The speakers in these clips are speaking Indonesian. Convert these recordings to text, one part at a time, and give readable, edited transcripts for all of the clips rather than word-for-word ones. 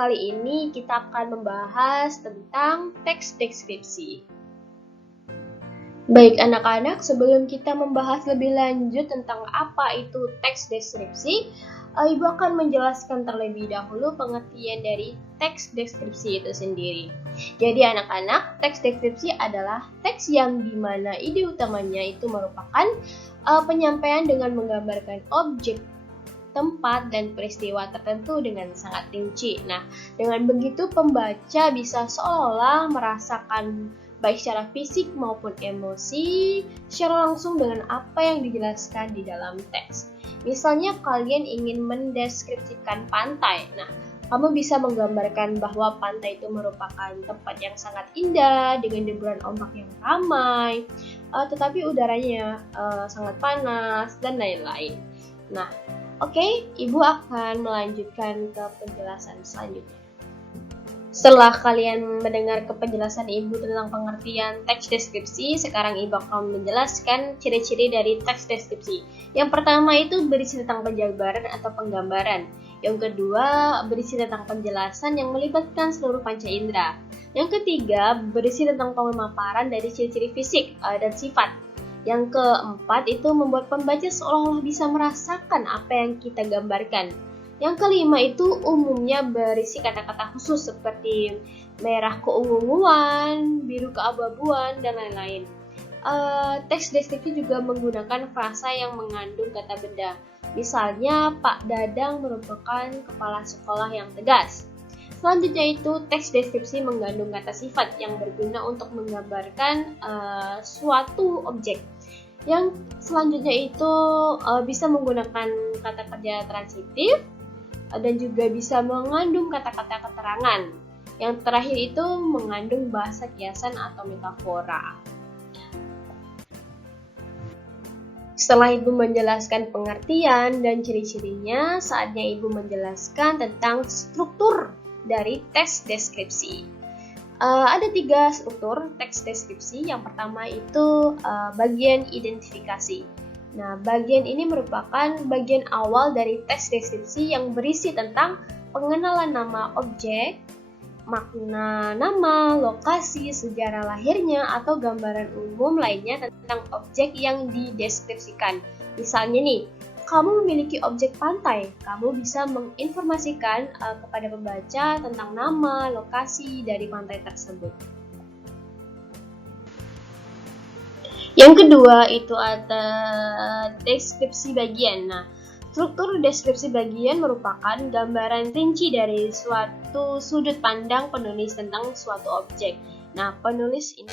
Kali ini kita akan membahas tentang teks deskripsi. Baik anak-anak, sebelum kita membahas lebih lanjut tentang apa itu teks deskripsi, Ibu akan menjelaskan terlebih dahulu pengertian dari teks deskripsi itu sendiri. Jadi anak-anak, teks deskripsi adalah teks yang dimana ide utamanya itu merupakan penyampaian dengan menggambarkan objek, tempat, dan peristiwa tertentu dengan sangat rinci. Nah, dengan begitu pembaca bisa seolah-olah merasakan baik secara fisik maupun emosi secara langsung dengan apa yang dijelaskan di dalam teks. Misalnya kalian ingin mendeskripsikan pantai. Nah, kamu bisa menggambarkan bahwa pantai itu merupakan tempat yang sangat indah dengan deburan ombak yang ramai, tetapi udaranya sangat panas dan lain-lain. Nah, oke, Ibu akan melanjutkan ke penjelasan selanjutnya. Setelah kalian mendengar penjelasan Ibu tentang pengertian teks deskripsi, sekarang Ibu akan menjelaskan ciri-ciri dari teks deskripsi. Yang pertama itu berisi tentang penjabaran atau penggambaran. Yang kedua, berisi tentang penjelasan yang melibatkan seluruh panca indera. Yang ketiga, berisi tentang pemaparan dari ciri-ciri fisik dan sifat. Yang keempat itu membuat pembaca seolah-olah bisa merasakan apa yang kita gambarkan. Yang kelima itu umumnya berisi kata-kata khusus seperti merah keunguan, biru keabu-abuan, dan lain-lain. Teks deskripsi juga menggunakan frasa yang mengandung kata benda. Misalnya, Pak Dadang merupakan kepala sekolah yang tegas. Selanjutnya itu teks deskripsi mengandung kata sifat yang berguna untuk menggambarkan suatu objek. Yang selanjutnya itu bisa menggunakan kata kerja transitif dan juga bisa mengandung kata-kata keterangan. Yang terakhir itu mengandung bahasa kiasan atau metafora. Setelah Ibu menjelaskan pengertian dan ciri-cirinya, saatnya Ibu menjelaskan tentang struktur dari teks deskripsi. Ada 3 struktur teks deskripsi. Yang pertama itu bagian identifikasi. Nah, bagian ini merupakan bagian awal dari teks deskripsi yang berisi tentang pengenalan nama objek, makna nama, lokasi, sejarah lahirnya, atau gambaran umum lainnya tentang objek yang dideskripsikan. Misalnya nih, kamu memiliki objek pantai, kamu bisa menginformasikan kepada pembaca tentang nama, lokasi dari pantai tersebut. Yang kedua itu ada deskripsi bagian. Nah, struktur deskripsi bagian merupakan gambaran rinci dari suatu sudut pandang penulis tentang suatu objek. Nah, penulis ini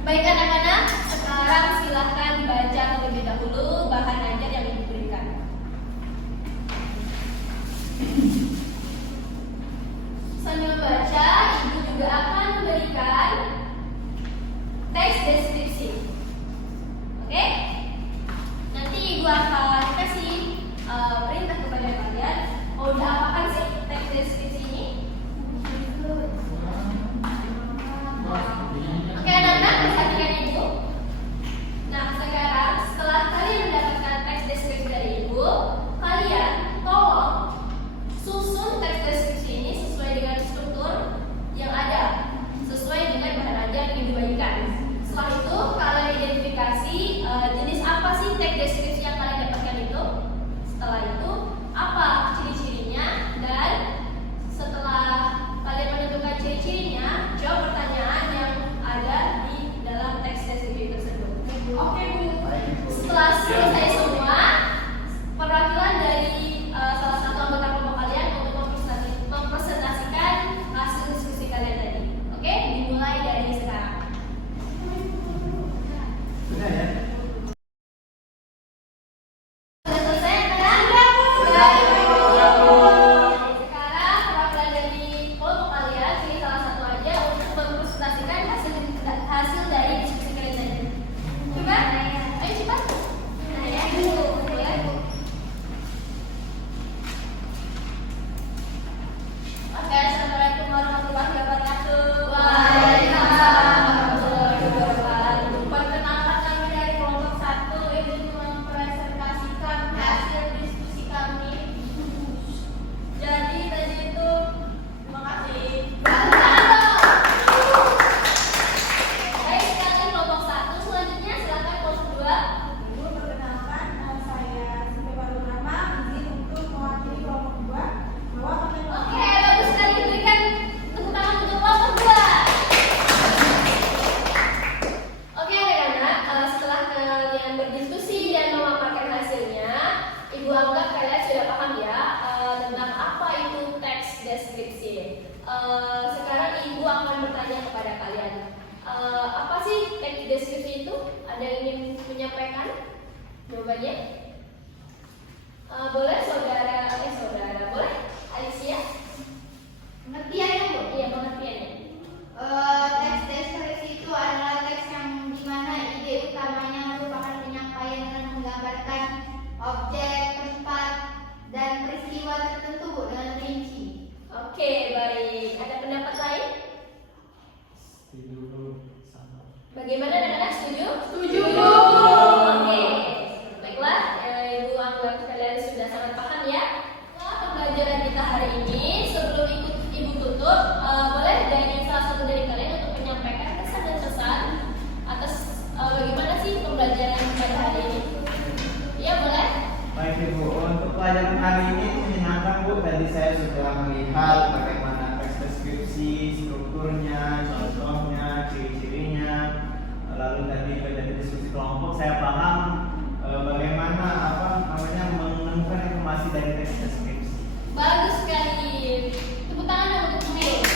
Baik anak-anak, sekarang silahkan baca terlebih dahulu bahan ajar yang Ibu berikan. Sambil baca, Ibu juga akan memberikan teks deskripsi. Oke? Nanti Ibu akan kasih perintah kepada kalian. Mau diapakan sih teks deskripsi ini? Oke anak-anak, perhatikan Ibu. Nah sekarang setelah kalian mendapatkan teks deskripsi dari Ibu, kalian tolong susun teks deskripsi ini sesuai dengan struktur yang ada, sesuai dengan bahan ajar yang Ibu bagikan. Setelah itu kalian identifikasi jenis apa sih teks deskripsi yang kalian dapatkan itu. Setelah itu apa ciri-cirinya, dan setelah kalian menentukan ciri-cirinya, jawab pertanyaan yang ada di dalam teks deskripsi tersebut. Oke Bu. Setelah selesai semua, perwakilan dari salah satu anggota kelompok kalian untuk mempresentasikan hasil diskusi kalian tadi. Oke, dimulai dari sekarang. Sudah ya? Sudah selesai anak-anak? Sudah. Sekarang perwakilan dari kelompok kalian pilih salah satu aja untuk mempresentasikan hasil dari diskusi kalian tadi. Coba, ayo cepat. Nah ya, boleh. Oke, assalamualaikum warahmatullahi wabarakatuh. Waalaikumsalam warahmatullahi wabarakatuh. Perkenalkan kami dari kelompok 1 ingin mempresentasikan hasil diskusi kami. Jadi tadi itu, terima kasih. Baik, sekarang kelompok 1, selanjutnya silakan kelompok 2. Ibu, perkenalkan, saya Siti Warunama, izin untuk mewakili kelompok 2 bahwa Oke, bagus sekali, berikan tepuk tangan untuk kelompok 2. Oke anak-anak, setelah kalian berdiskusi dan memaparkan hasilnya, Ibu anggap kalian sudah paham ya tentang apa itu teks deskripsi. Sekarang Ibu akan bertanya kepada kalian, apa sih teks deskripsi itu? Ada yang ingin menyampaikan jawabannya? Boleh saudara, boleh? Alicia? Pengertian ya Bu? Iya, pengertiannya. Teks deskripsi itu adalah teks yang dimana ide utamanya merupakan penyampaian dengan menggambarkan objek, tempat, dan peristiwa tertentu Bu, dengan rinci. Oke, baik. Ada pendapat lain? Bagaimana anak-anak, setuju? Setuju. Oke. Baiklah, Ibu anggap kalian sudah sangat paham ya. Pembelajaran kita hari ini, sebelum Ibu tutup, boleh dari salah satu dari kalian untuk menyampaikan kesan dan pesan atas bagaimana sih pembelajaran pada hari ini? Iya, boleh? Baik Ibu, untuk pelajaran hari ini menyenangkan Bu. Tadi saya sudah melihat bagaimana teks deskripsi, strukturnya, contohnya, ciri-cirinya. Lalu tadi dari diskusi kelompok saya paham bagaimana menemukan informasi dari teks deskripsi. Bagus sekali. Tepuk tangan dong untuk Mel.